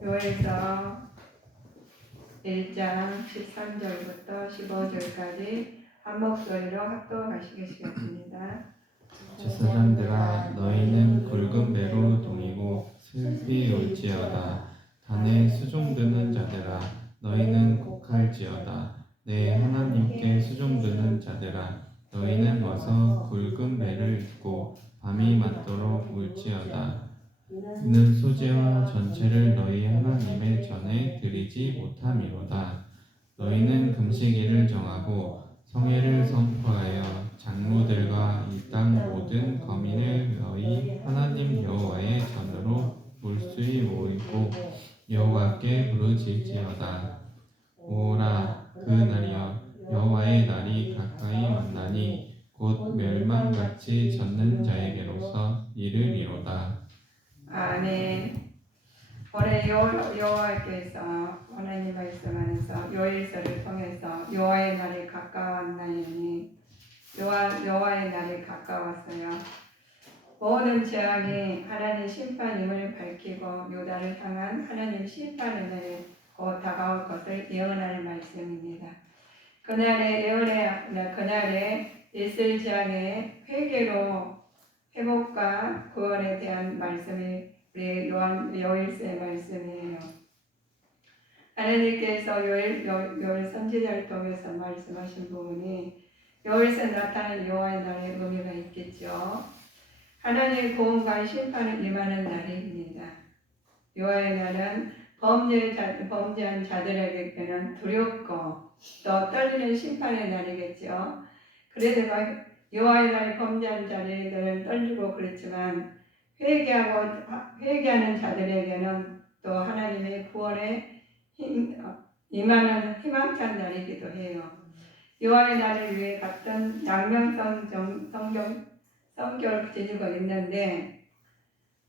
요에서 1장 13절부터 15절까지 한 목소리로 합독하시겠습니다. 제사장들아 너희는 굵은 배로 동이고 슬피 울지어다. 단에 수종드는 자들아 너희는 곡할지어다. 내 하나님께 수종드는 자들아 너희는 와서 굵은 배를 입고 밤이 맞도록 울지어다. 이 는 소재와 전체를 너희 하나님의 전에 드리지 못함이로다. 너희는 금식일을 정하고 성회를 선포하여 장로들과 이 땅 모든 거민을 너희 하나님 여호와의 전으로 물수히 모이고 여호와께 부르짖지어다. 오라 그 날이여 여호와의 날이 가까이 왔나니 곧 멸망같이 젖는 자에게로서 이르리로다 아멘. 올해 여- 여호와께서 하나님 말씀 안에서 요일서를 통해서 여호와의 날이 가까웠나니 여호와 여호와의 날이 가까웠어요. 모든 재앙이 하나님 심판임을 밝히고 유다를 향한 하나님 날이 곧 다가올 것을 예언하는 말씀입니다. 그날의 예언의 그날에 있을 재앙의 회개로 회복과 구원에 대한 말씀이 우리 요한 요일서의 말씀이에요. 하나님께서 요일 요, 요일 선지자를 통해서 말씀하신 부분이 요일서에 나타난 여호와의 날의 의미가 있겠죠. 하나님의 구원과 심판을 임하는 날입니다. 여호와의 날은 범죄 자, 범죄한 자들에게는 두렵고 또 떨리는 심판의 날이겠죠. 그래서 여호와의 날 범죄한 자들에게는 떨리고 그렇지만 회개하고 회개하는 자들에게는 또 하나님의 구원에 힘, 어, 임하는 희망찬 날이기도 해요. 여호와의 날을 위해 같은 양명성 정- 성경 성경을 지니고 있는데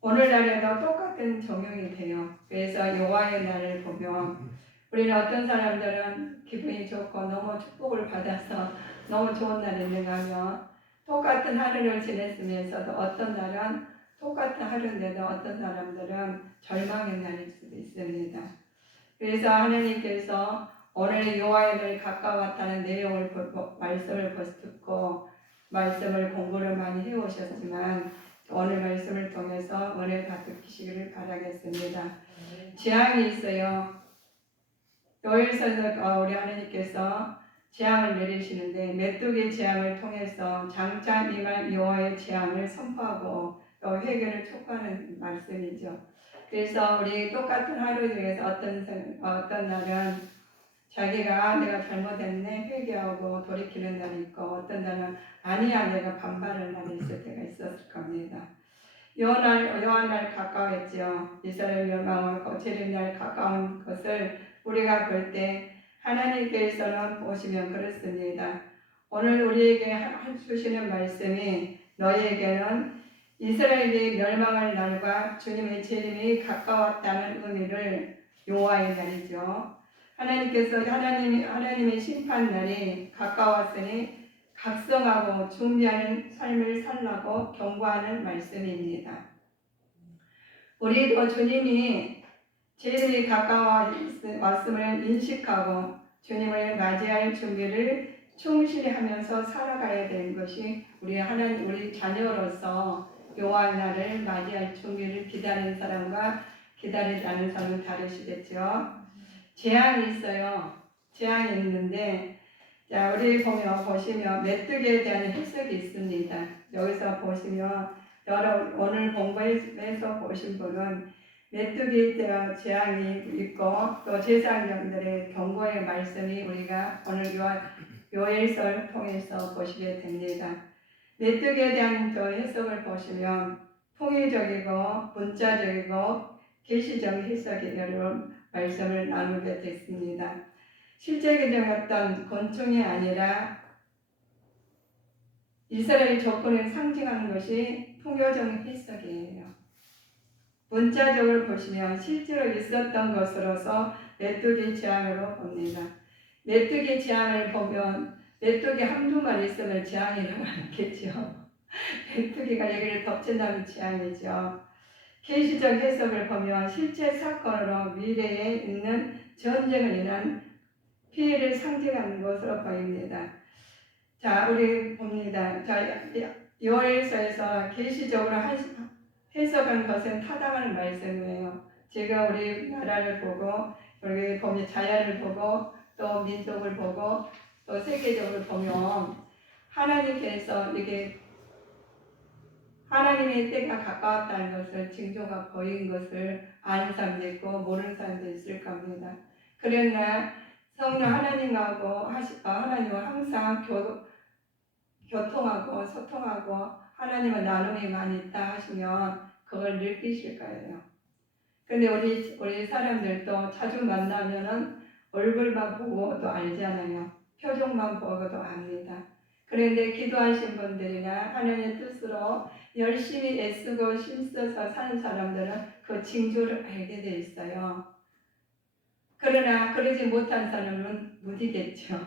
오늘날에도 똑같은 적용이 돼요. 그래서 여호와의 날을 보면 우리는 어떤 사람들은 기분이 좋고 너무 축복을 받아서 너무 좋은 날이 있는가 하면 똑같은 하루를 지냈으면서도 어떤 날은 똑같은 하루인데도 어떤 사람들은 절망의 날일 수도 있습니다. 그래서 하나님께서 오늘 날 가까웠다는 내용을 말씀을 듣고 말씀을 공부를 많이 해오셨지만 오늘 말씀을 통해서 은혜 받으시기를 바라겠습니다. 재앙이 있어요. 요일서에서 우리 하나님께서 재앙을 내리시는데 메뚜기 재앙을 통해서 장차 임할 여호와의 재앙을 선포하고 또 회개를 촉구하는 말씀이죠. 그래서 우리 똑같은 하루 중에서 어떤 사- 어떤 날은 자기가 아, 내가 잘못했네 회개하고 돌이키는 날이 있고 어떤 날은 아니야 내가 반발할 날이 있을 때가 있었을 겁니다. 요날 요한날 가까웠죠. 이스라엘 멸망을 거치는 날 가까운 것을 우리가 볼때 하나님께서는 보시면 그렇습니다. 오늘 우리에게 하- 주시는 말씀이 너희에게는 이스라엘이 멸망할 날과 주님의 재림이 가까웠다는 의미를 요하의 날이죠. 하나님께서 하나님이 하나님의 심판 날이 가까웠으니 각성하고 준비하는 삶을 살라고 경고하는 말씀입니다. 우리도 주님이 재림이 가까웠음을 인식하고 주님을 맞이할 준비를 충실히 하면서 살아가야 되는 것이 우리 하나님 우리 자녀로서 요한 날을 맞이할 준비를 기다리는 사람과 기다리지 않는 사람은 다르시겠죠. 재앙이 있어요. 재앙이 있는데 자 우리 보면 보시면 메뚜기에 대한 해석이 있습니다. 여기서 보시면 여러 오늘 공부해서 보신 분은 메뚜기에 대한 재앙이 있고 또 제사장들의 경고의 말씀이 우리가 오늘 요 요일서를 통해서 보시게 됩니다. 메뚜기에 대한 저 해석을 보시면 통일적이고 문자적이고 계시적 해석이 여러 말씀을 나누게 됐습니다. 실제적인 어떤 곤충이 아니라 이스라엘 조건을 상징하는 것이 통교적 해석이에요. 문자적으로 보시면 실제로 있었던 것으로서 메뚜기 재앙으로 봅니다. 메뚜기 재앙을 보면 메뚜기 한두 마리 있으면 재앙이라고 하겠죠. 메뚜기가 여기를 덮친다면 재앙이죠. 계시적 해석을 보면 실제 사건으로 미래에 있는 전쟁을 인한 피해를 상징하는 것으로 보입니다. 자, 우리 봅니다. 자, 요엘서에서 계시적으로 한- 해석한 것은 타당한 말씀이에요. 제가 우리 나라를 보고 여기 보면 자연을 보고 또 민족을 보고 또 세계적으로 보면 하나님께서 이게 하나님의 때가 가까웠다는 것을 징조가 보인 것을 아는 사람도 있고 모르는 사람도 있을 겁니다. 그러나 성령 하나님하고 하시, 어, 하나님과 항상 교, 교통하고 소통하고 하나님은 나눔이 많이 있다 하시면 그걸 느끼실 거예요. 근데 우리 우리 사람들도 자주 만나면은 얼굴만 보고도 알잖아요. 표정만 보고도 압니다. 그런데 기도하신 분들이나 하나님의 뜻으로 열심히 애쓰고 힘써서 사는 사람들은 그 징조를 알게 돼 있어요. 그러나 그러지 못한 사람은 무디겠죠.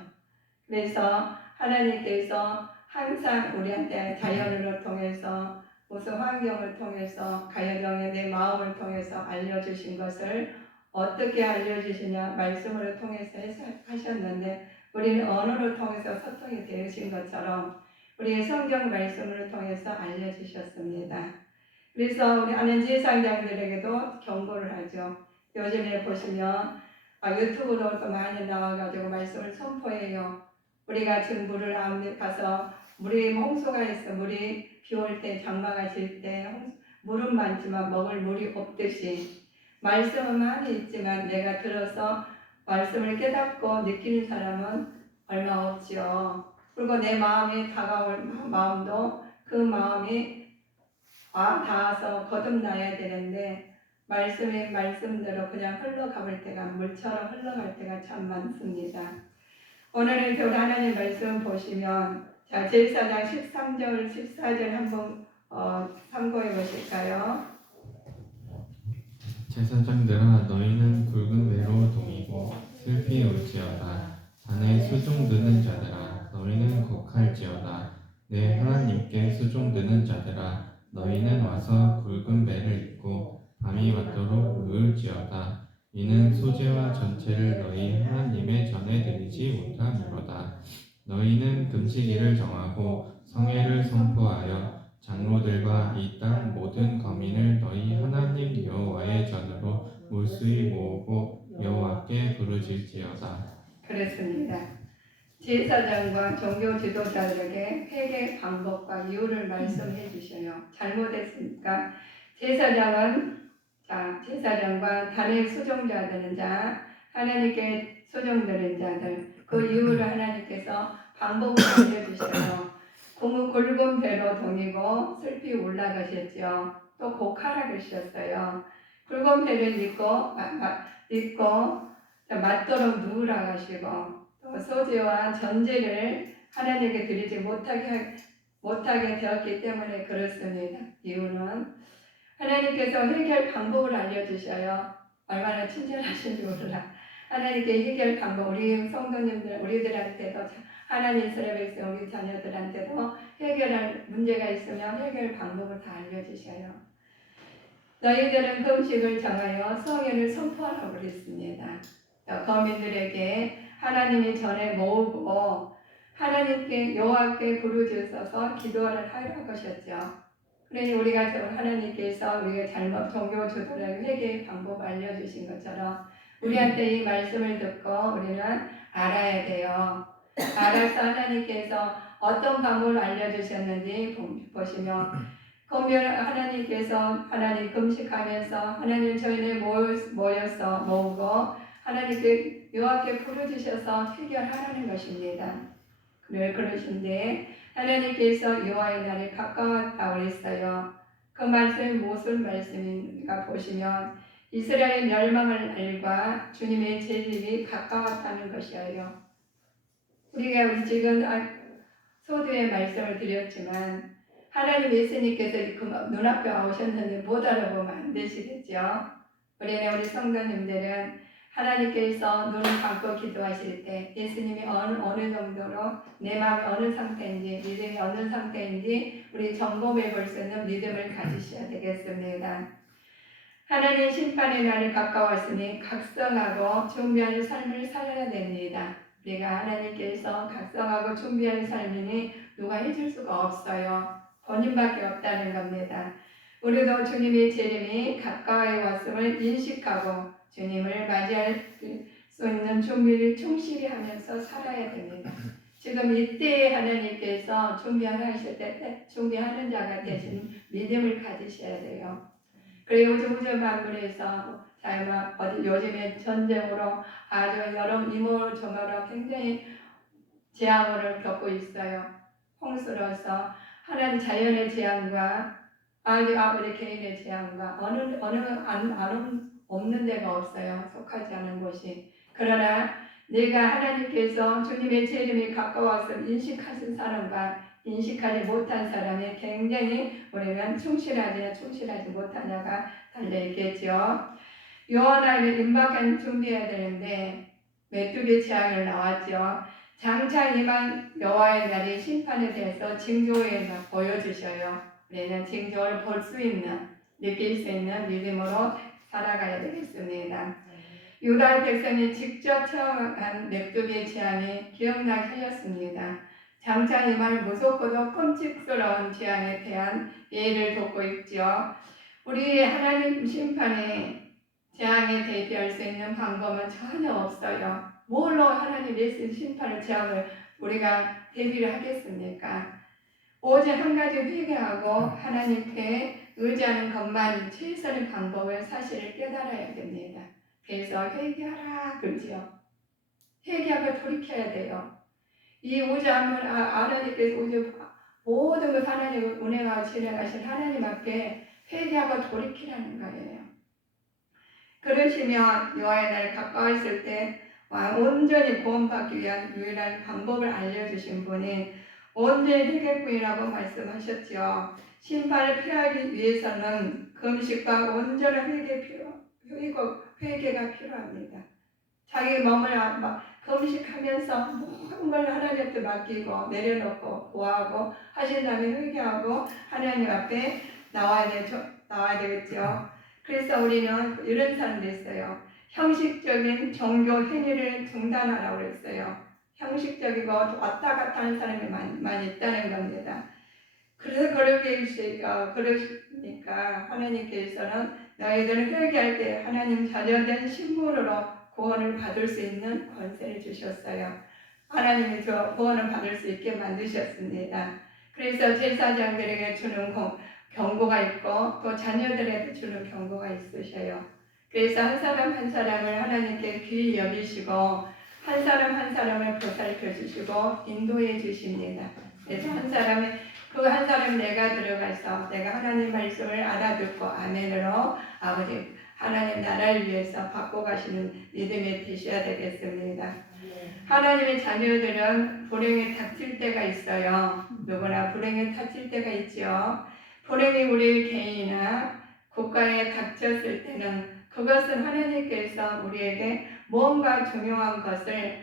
그래서 하나님께서 항상 우리한테 자연을 통해서 무슨 환경을 통해서 가요병의 내 마음을 통해서 알려주신 것을 어떻게 알려주시냐 말씀을 통해서 해서- 하셨는데 우리는 언어를 통해서 소통이 되신 것처럼 우리의 성경 말씀을 통해서 알려주셨습니다. 그래서 우리 아는 제사장들에게도 경고를 하죠. 요즘에 보시면 아, 유튜브로도 많이 나와가지고 말씀을 선포해요. 우리가 지금 물을 안 가서 물이 홍수가 있어 물이 비 올 때 장마가 질 때 물은 많지만 먹을 물이 없듯이 말씀은 많이 있지만 내가 들어서 말씀을 깨닫고 느끼는 사람은 얼마 없지요. 그리고 내 마음이 다가올 마음도 그 마음이 아 닿아서 거듭나야 되는데 말씀의 말씀대로 그냥 흘러가볼 때가 물처럼 흘러갈 때가 참 많습니다. 오늘은 그 하나님 말씀 보시면 자 제사장 13절 14절 한번 어, 참고해 보실까요? 제사장들아 너희는 굵은 배로 동이고 슬피 울지어다. 단에 수종드는 자들아 너희는 곡할지어다. 내 하나님께 수종드는 자들아 너희는 와서 굵은 배를 입고 밤이 맞도록 누울지어다. 이는 소재와 전체를 너희 하나님의 전에 드리지 못함이로다 너희는 금식일을 정하고 성회를 선포하여 장로들과 이 땅 모든 거민을 너희 하나님 여호와의 전으로 물수히 모으고 여호와께 부르짖지어다. 그랬습니다. 제사장과 종교 지도자들에게 회개 방법과 이유를 말씀해 주셔요. 잘못했으니까 제사장은 자 제사장과 단의 수종자 되는 자 하나님께 수종되는 자들 그 이유를 하나님께서 방법을 알려주셔요. 공은 굵은 배로 동이고 슬피 올라가셨죠. 또 곡하라 그러셨어요. 굵은 배를 입고 입고 자, 맞도록 누우라 하시고 또 소재와 전제를 하나님께 드리지 못하게 하- 못하게 되었기 때문에 그렇습니다. 이유는 하나님께서 해결 방법을 알려주셔요. 얼마나 친절하신지 몰라. 하나님께 해결 방법 우리 성도님들 우리들한테도 하나님 이스라엘 백성 우리 자녀들한테도 해결할 문제가 있으면 해결 방법을 다 알려주셔요. 너희들은 금식을 정하여 성회를 선포하라고 그랬습니다. 또 거민들에게 하나님이 전에 모으고 하나님께 여호와께 부르짖어서 기도를 하라고 하셨죠. 그러니 우리가 저 하나님께서 우리가 잘못 종교 주도라고 회개의 방법 알려주신 것처럼 우리한테 이 말씀을 듣고 우리는 알아야 돼요. 알아서 하나님께서 어떤 방법을 알려주셨는지 보- 보시면 보면 하나님께서 하나님 금식하면서 하나님 저희를 모여- 모여서 모으고 하나님께 여호와께 부르주셔서 해결하라는 것입니다. 늘 그러신데 하나님께서 여호와의 날이 가까웠다고 그랬어요. 그 말씀이 무슨 말씀인가 보시면 이스라엘 멸망을 날과 주님의 재림이 가까웠다는 것이에요. 우리가 우리 지금 아- 소두의 말씀을 드렸지만 하나님 예수님께서 그 눈앞에 오셨는데 못 알아보면 안 되시겠죠. 우리는 우리 성도님들은 하나님께서 눈을 감고 기도하실 때 예수님이 어느, 어느 정도로 내 마음이 어느 상태인지 믿음이 어느 상태인지 우리 점검해 볼 수 있는 믿음을 가지셔야 되겠습니다. 하나님 심판의 날이 가까웠으니 각성하고 준비하는 삶을 살아야 됩니다. 우리가 하나님께서 각성하고 준비하는 삶이니 누가 해줄 수가 없어요. 본인밖에 없다는 겁니다. 우리도 주님의 재림이 가까이 왔음을 인식하고 주님을 맞이할 수 있는 준비를 충실히 하면서 살아야 됩니다. 지금 이때에 하나님께서 준비하실 때 준비하는 자가 되신 믿음을 가지셔야 돼요. 그리고 우주 만물에서 자막 어디 요즘에 전쟁으로 아주 여러 이모저모로 굉장히 재앙을 겪고 있어요. 홍수로서 하나님 자연의 재앙과 아주 아버지 개인의 재앙과 어느 어느 안, 안 없는 데가 없어요. 속하지 않은 곳이. 그러나 내가 하나님께서 주님의 재림이 가까워서 인식하신 사람과 인식하지 못한 사람이 굉장히 우리는 충실하냐 충실하지 못하냐가 달려 있겠죠. 요한아는 임박한 준비해야 되는데 메뚜기 재앙을 나왔죠. 장차 임한 여호와의 날이 심판에 대해서 징조에 보여주셔요. 우리는 징조를 볼 수 있는 느낄 수 있는 믿음으로 살아가야 되겠습니다. 유다 백성이 직접 체험한 메뚜기 재앙이 기억나게 하였습니다. 장차 임할 무섭고도 끔찍스러운 재앙에 대한 예를 돕고 있죠. 우리 하나님 심판에 재앙에 대비할 수 있는 방법은 전혀 없어요. 뭘로 하나님 예수 심판을 재앙을 우리가 대비를 하겠습니까? 오직 한 가지 회개하고 하나님께 의지하는 것만 최선의 방법을 사실을 깨달아야 됩니다. 그래서 회개하라 그러죠. 회개하고 돌이켜야 돼요. 이 우주 한번 아, 하나님께서 우주 모든 것 하나님을 운행하고 진행하신 하나님 앞에 회개하고 돌이키라는 거예요. 그러시면 여호와의 날 가까워 있을 때 온전히 구원받기 위한 유일한 방법을 알려주신 분이 온전히 회개뿐이라고 말씀하셨죠. 심판을 피하기 위해서는 금식과 온전한 회개 필요, 회개가 필요합니다. 자기 몸을 막 금식하면서 모든 걸 하나님한테 맡기고 내려놓고 구하고 하신 다음에 회개하고 하나님 앞에 나와야 되죠. 나와야 되겠죠. 그래서 우리는 이런 사람도 있어요. 형식적인 종교 행위를 중단하라고 그랬어요. 형식적이고 왔다 갔다 하는 사람이 많이, 많이 있다는 겁니다. 그래서 어, 그러니까 하나님께서는 너희들은 회개할 때 하나님 자녀된 신분으로 구원을 받을 수 있는 권세를 주셨어요. 하나님이 저 구원을 받을 수 있게 만드셨습니다. 그래서 제사장들에게 주는 경고가 있고 또 자녀들에게 주는 경고가 있으셔요. 그래서 한 사람 한 사람을 하나님께 귀히 여기시고 한 사람 한 사람을 보살펴 주시고 인도해 주십니다. 그래서 한 사람의 그한 사람 내가 들어가서 내가 하나님 말씀을 알아듣고 아멘으로 아버지 하나님 나라를 위해서 바꿔 가시는 믿음이 되셔야 되겠습니다. 하나님의 자녀들은 불행에 닥칠 때가 있어요. 누구나 불행에 닥칠 때가 있죠. 불행이 우리 개인이나 국가에 닥쳤을 때는 그것은 하나님께서 우리에게 뭔가 중요한 것을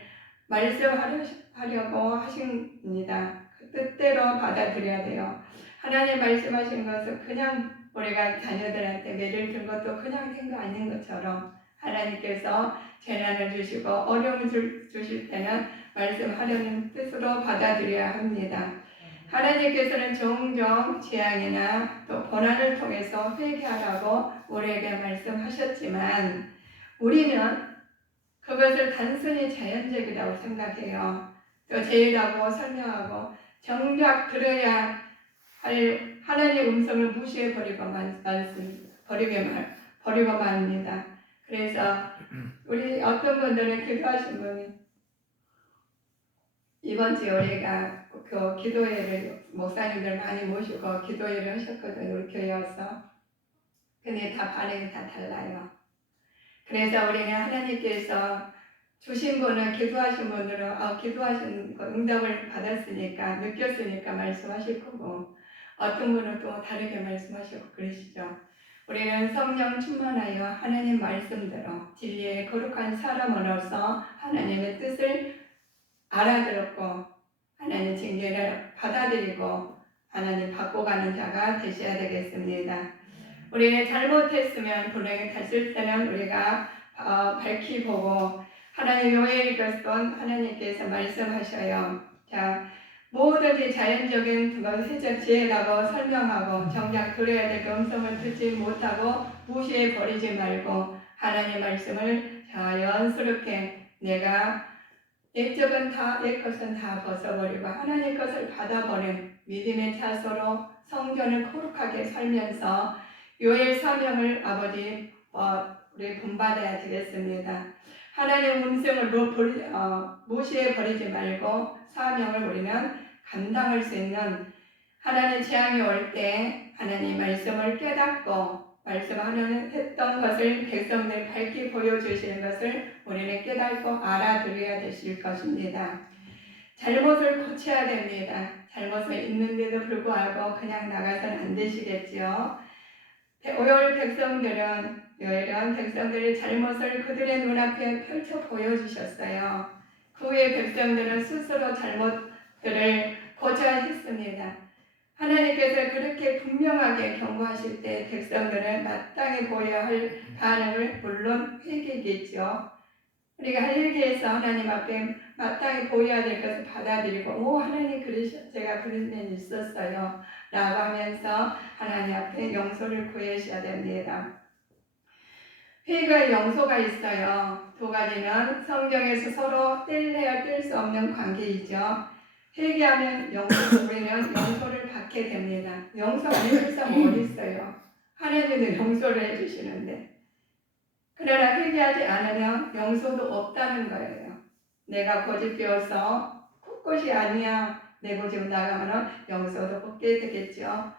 말씀하려고 하십니다. 그 뜻대로 받아들여야 돼요. 하나님 말씀하신 것을 그냥 우리가 자녀들한테 매를 든 것도 그냥 된 거 아닌 것처럼 하나님께서 재난을 주시고 어려움을 주실 때는 말씀하려는 뜻으로 받아들여야 합니다. 하나님께서는 종종 재앙이나 또 고난을 통해서 회개하라고 우리에게 말씀하셨지만 우리는 그것을 단순히 자연적이라고 생각해요. 또 제일하고 설명하고 정작 들어야 할 하나님의 음성을 무시해 버리고 많습니다. 버리게 말 버리고 말입니다. 그래서 우리 어떤 분들은 기도하신 분이 이번 주에 우리가 그 기도회를 목사님들 많이 모시고 기도회를 하셨거든요. 우리 교회 와서. 근데 다 반응이 다 달라요. 그래서 우리는 하나님께서 주신 분은 기도하신 분들은 아, 기도하신 거 응답을 받았으니까 느꼈으니까 말씀하실 거고 어떤 분은 또 다르게 말씀하시고 그러시죠. 우리는 성령 충만하여 하나님 말씀대로 진리의 거룩한 사람으로서 하나님의 뜻을 알아들었고 하나님 징계를 받아들이고 하나님 바꿔가는 자가 되셔야 되겠습니다. 우리는 잘못했으면 불행에 탔을 때는 우리가 어, 밝히 보고 하나님 요엘 것은 하나님께서 말씀하셔요. 자 뭐든지 자연적인 그거 세적 지혜라고 설명하고 정작 들어야 될그 음성을 듣지 못하고 무시해 버리지 말고 하나님 말씀을 자연스럽게 내가 옛적은 다, 옛 것은 다 벗어버리고 하나님 것을 받아버린 믿음의 차소로 성전을 거룩하게 살면서 요엘 사명을 아버지 어, 우리 본받아야 되겠습니다. 하나님 음성을 어, 무시해 버리지 말고 사명을 우리는 감당할 수 있는 하나님 재앙이 올 때 하나님 말씀을 깨닫고 말씀하는 했던 것을 백성들 밝히 보여주시는 것을 우리는 깨닫고 알아들어야 되실 것입니다. 잘못을 고쳐야 됩니다. 잘못을 있는데도 불구하고 그냥 나가서는 안 되시겠지요. 오열 백성들은 요엘은 백성들의 잘못을 그들의 눈앞에 펼쳐 보여주셨어요. 그 후에 백성들은 스스로 잘못들을 고쳐야 했습니다. 하나님께서 그렇게 분명하게 경고하실 때 백성들은 마땅히 보여야 할 반응을 물론 회개겠죠. 우리가 회개해서 하나님 앞에 마땅히 보여야 될 것을 받아들이고 오 하나님 그러셔 제가 그런 면 있었어요 라고 하면서 하나님 앞에 용서를 구하셔야 됩니다. 회개의 용서가 있어요. 두 가지는 성경에서 서로 뗄래야 뗄 수 없는 관계이죠. 회개하면 용서, 우리는 용서를 받게 됩니다. 용서 안 해줄 사람 어디 있어요? 하나님은 용서를 해주시는데. 그러나 회개하지 않으면 용서도 없다는 거예요. 내가 고집 피워서 꿋꿋이 아니야 내고 지금 나가면 용서도 없게 되겠죠.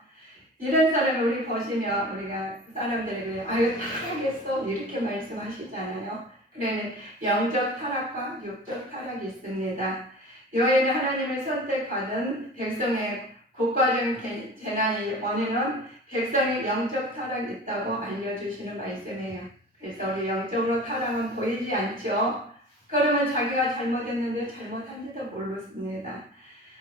이런 사람을 우리 보시면 우리가 사람들에게 아유 타락했어 이렇게 말씀하시잖아요. 그러면 영적 타락과 육적 타락이 있습니다. 여호와는 하나님을 선택받은 백성의 국가적 개- 재난의 원인은 백성의 영적 타락이 있다고 알려주시는 말씀이에요. 그래서 우리 영적으로 타락은 보이지 않죠. 그러면 자기가 잘못했는데 잘못한지도 모르습니다.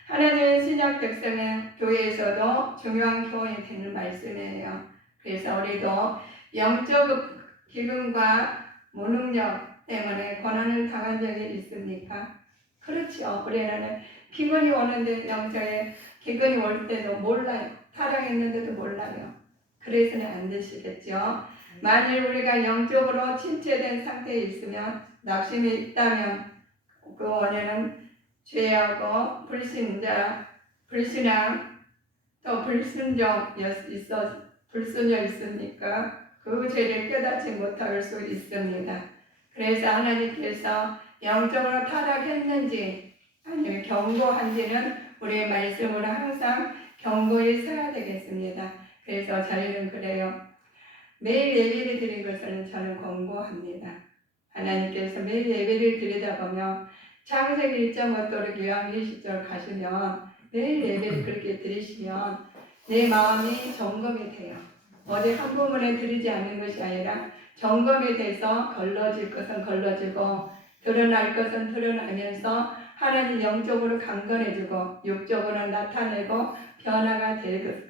하나님의 신약 백성의 교회에서도 중요한 교훈이 되는 말씀이에요. 그래서 우리도 영적 기근과 무능력 때문에 고난을 당한 적이 있습니까? 그렇죠. 우리는 기근이 오는데 영적에 기근이 올 때도 몰라요. 타락했는데도 몰라요. 그래서는 안 되시겠죠. 만일 우리가 영적으로 침체된 상태에 있으면 낙심이 있다면 그 원인은 죄하고 불신자, 불신앙, 또 불순종 있어 불순종 있으니까 그 죄를 깨닫지 못할 수 있습니다. 그래서 하나님께서 영적으로 타락했는지 아니면 경고한지는 우리의 말씀으로 항상 경고에 서야 되겠습니다. 그래서 저희는 그래요. 매일 예배를 드린 것을 저는 권고합니다. 하나님께서 매일 예배를 드리다 보면 창세기 1.5도로 요한기 시절 가시면 매일 예배를 그렇게 드리시면 내 마음이 점검이 돼요. 어디 한 부분에 드리지 않는 것이 아니라 점검이 돼서 걸러질 것은 걸러지고 드러날 것은 드러나면서 하나님 영적으로 강건해지고 육적으로 나타내고 변화가 되-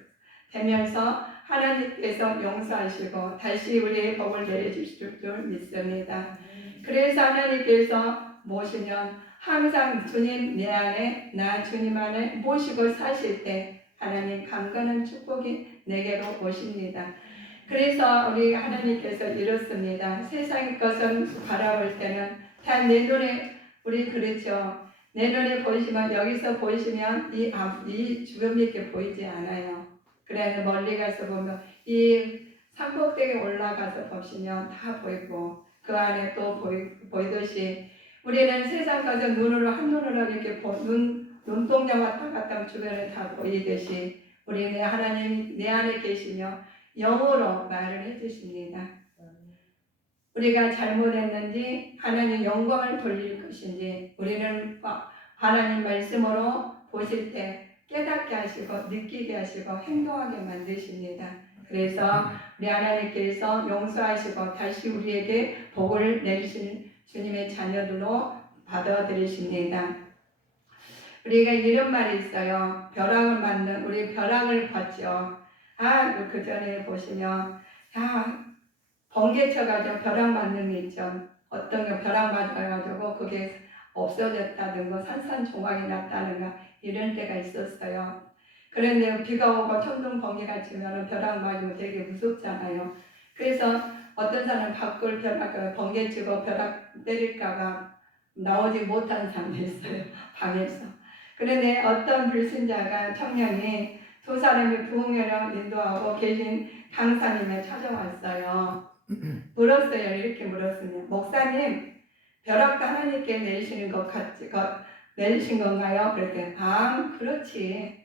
되면서 하나님께서 용서하시고 다시 우리의 복을 내려주실 줄 믿습니다. 그래서 하나님께서 모시면 항상 주님 내 안에 나 주님 안에 모시고 사실 때 하나님 강건한 축복이 내게로 오십니다. 그래서 우리 하나님께서 이렇습니다. 세상의 것은 바라볼 때는 다 내 눈에 우리 그렇죠. 내 눈에 보이시면 여기서 보이시면 이, 앞, 이 주변밖에 보이지 않아요. 그래서 멀리 가서 보면 이 산꼭대기에 올라가서 보시면 다 보이고 그 안에 또 보이, 보이듯이 우리는 세상 가서 눈으로 한 눈으로 이렇게 보, 눈 눈동자 왔다 갔다 주변에 다 보이듯이 우리는 하나님 내 안에 계시며 영어로 말을 해주십니다. 우리가 잘못했는지 하나님 영광을 돌릴 것인지 우리는 하나님 말씀으로 보실 때 깨닫게 하시고 느끼게 하시고 행동하게 만드십니다. 그래서 우리 하나님께서 용서하시고 다시 우리에게 복을 내리시는 주님의 자녀들로 받아들이십니다. 우리가 이런 말이 있어요. 벼락을 맞는 우리 벼락을 봤죠. 아, 그 전에 보시면 야 번개 쳐가지고 벼락 맞는 게 있죠. 어떤 게 벼락 맞아가지고 그게 없어졌다든가 산산조각이 났다든가 이런 때가 있었어요. 그런데 비가 오고 천둥 번개가 치면 벼락 맞으면 되게 무섭잖아요. 그래서 어떤 사람은 밖을 벼락 번개 치고 벼락 때릴까봐 나오지 못한 사람도 있어요. 방에서. 그런데 어떤 불신자가 청년이 두 사람이 부흥회를 인도하고 계신 강사님에 찾아왔어요. 물었어요. 이렇게 물었습니다. 목사님, 벼락도 하나님께 내리시는 것 같지, 거, 내리신 건가요? 그랬더니, 아, 그렇지.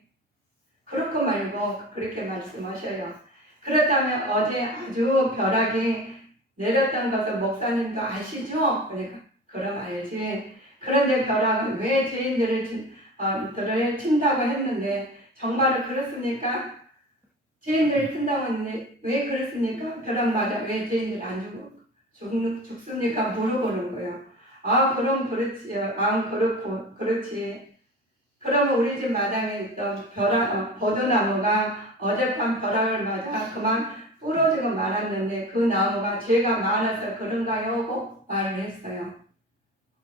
그렇고 말고 그렇게 말씀하셔요. 그렇다면 어제 아주 벼락이 내렸던 것을 목사님도 아시죠? 그러니까, 그럼 알지. 그런데 벼락은 왜 죄인들을 친, 어, 들을 친다고 했는데, 정말 그렇습니까? 죄인들을 친다고 했는데, 왜 그렇습니까? 벼락 맞아. 왜 죄인들 안 죽어? 죽, 죽습니까? 물어보는 거예요. 아, 그럼 그렇지요. 아, 그렇고, 그렇지. 그러면 우리 집 마당에 있던 벼락, 어, 버드나무가 어젯밤 벼락을 맞아 그만 부러지고 말았는데 그 나무가 죄가 많아서 그런가요? 하고 말을 했어요.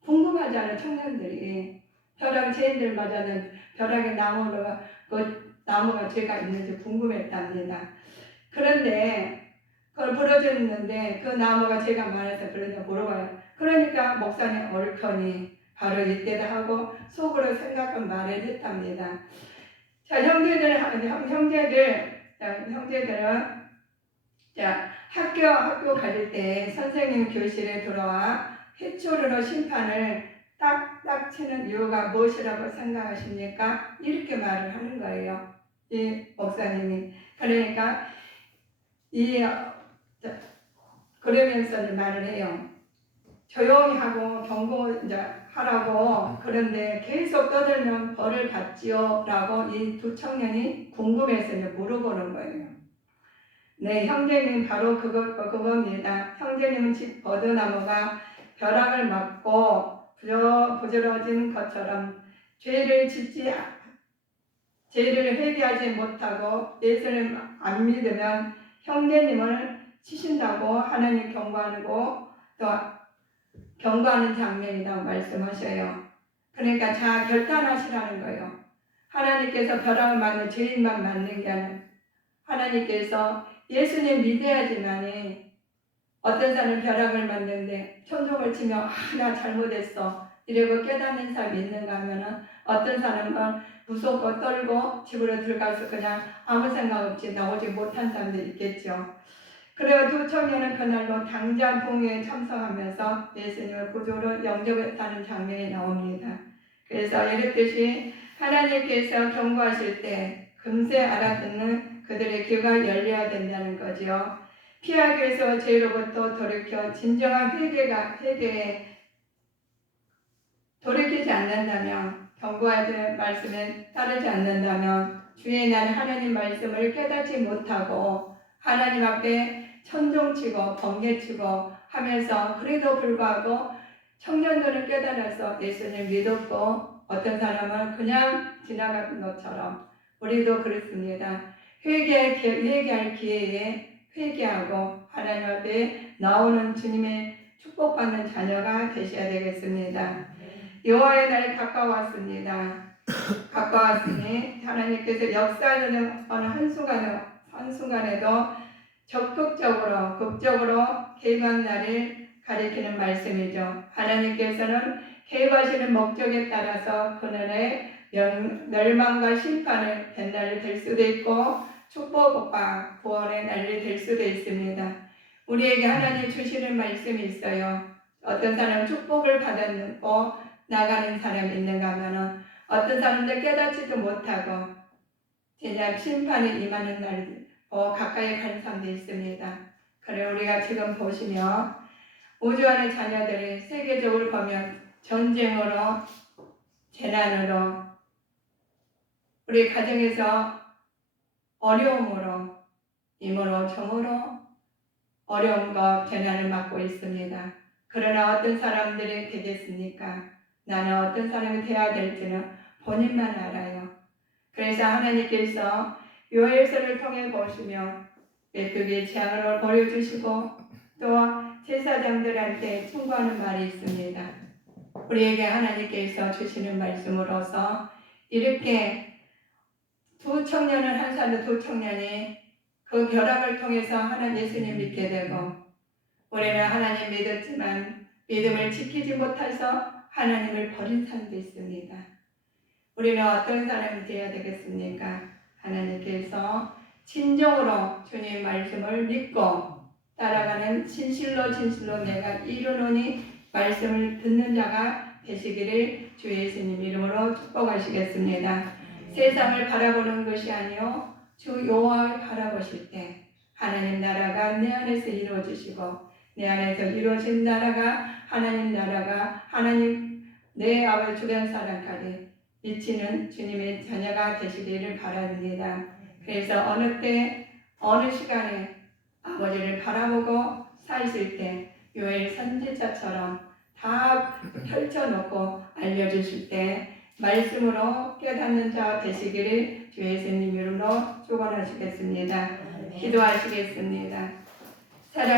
궁금하지 않은 청년들이 벼락 죄인들 맞아는 벼락의 나무가 그 나무가 죄가 있는지 궁금했답니다. 그런데 그걸 부러졌는데 그 나무가 죄가 많아서 그런지 물어봐요. 그러니까 목사님 얼커니 바로 이때다 하고 속으로 생각한 말을 했답니다. 자 형제들 형, 형제들 자, 형제들은 자 학교 학교 가릴 때 선생님 교실에 들어와 해초로 심판을 딱딱 치는 이유가 무엇이라고 생각하십니까? 이렇게 말을 하는 거예요. 이 목사님이 그러니까 이 그러면서 말을 해요. 조용히 하고 경고 이제 하라고 그런데 계속 떠들면 벌을 받지요 라고 이 두 청년이 궁금해서 이제 물어보는 거예요. 네, 형제님 바로 그거 그겁니다. 형제님은 집 버드나무가 벼락을 맞고 부러, 부러진 것처럼 죄를 짓지 아- 죄를 회개하지 못하고 예수를 안 믿으면 형제님을 치신다고 하나님 경고하고 또 경고하는 장면이라고 말씀하셔요. 그러니까 자 결단하시라는 거예요. 하나님께서 벼락을 맞는 죄인만 맞는 게 아니라 하나님께서 예수님 믿어야지만이 어떤 사람은 벼락을 맞는데 천둥을 치며 아 나 잘못했어 이러고 깨닫는 사람이 있는가 하면은 어떤 사람은 무섭고 떨고 집으로 들어가서 그냥 아무 생각 없이 나오지 못한 사람도 있겠죠. 그래요 두 청년은 그날로 당장 봉회에 참석하면서 예수님을 구조로 영접했다는 장면이 나옵니다. 그래서 이랬듯이 하나님께서 경고하실 때 금세 알아듣는 그들의 귀가 열려야 된다는 거지요. 피하기 위해서 죄로부터 돌이켜 진정한 회개가 회개에 돌이키지 않는다면 경고하는 말씀에 따르지 않는다면 주의 날 하나님 말씀을 깨닫지 못하고 하나님 앞에 천종치고 번개치고 하면서 그래도 불구하고 청년들은 깨달아서 예수님 믿었고 어떤 사람은 그냥 지나가는 것처럼 우리도 그렇습니다. 회개, 회개할 기회에 회개하고 하나님 앞에 나오는 주님의 축복받는 자녀가 되셔야 되겠습니다. 여호와의 날이 가까웠습니다. 가까웠으니 하나님께서 역사하는 어느 한순간에 한순간에도 적극적으로 극적으로 개입한 날을 가리키는 말씀이죠. 하나님께서는 개입하시는 목적에 따라서 그날의 멸- 멸망과 심판을 된 날이 될 수도 있고 축복과 구원의 날이 될 수도 있습니다. 우리에게 하나님 주시는 말씀이 있어요. 어떤 사람은 축복을 받았고 나가는 사람이 있는가 하면은 어떤 사람들 깨닫지도 못하고 진짜 심판에 임하는 날 어, 가까이 가는 사람도 있습니다. 그래 우리가 지금 보시면 우주 안의 자녀들이 세계적으로 보면 전쟁으로 재난으로 우리 가정에서 어려움으로 임으로 정으로 어려움과 재난을 맞고 있습니다. 그러나 어떤 사람들이 되겠습니까? 나는 어떤 사람이 되어야 될지는 본인만 알아요. 그래서 하나님께서 요엘서를 통해 보시면 메뚜기의 재앙을 버려주시고 또 제사장들한테 충고하는 말이 있습니다. 우리에게 하나님께서 주시는 말씀으로서 이렇게 두 청년을 한 사람 두 청년이 그 벼락을 통해서 하나님 예수님 믿게 되고 우리는 하나님 믿었지만 믿음을 지키지 못해서 하나님을 버린 사람도 있습니다. 우리는 어떤 사람이 되어야 되겠습니까? 하나님께서 진정으로 주님 말씀을 믿고 따라가는 진실로 진실로 내가 이루노니 말씀을 듣는 자가 되시기를 주 예수님 이름으로 축복하시겠습니다. 세상을 바라보는 것이 아니요 주 여호와를 바라보실 때 하나님 나라가 내 안에서 이루어지시고 내 안에서 이루어진 나라가 하나님 나라가 하나님 내 아버지 주변 사람까지 미치는 주님의 자녀가 되시기를 바랍니다. 그래서 어느 때 어느 시간에 아버지를 바라보고 사실 때 요엘 선지자처럼 다 펼쳐놓고 알려주실 때 말씀으로 깨닫는 자 되시기를 주 예수님 이름으로 축원하시겠습니다. 기도하시겠습니다.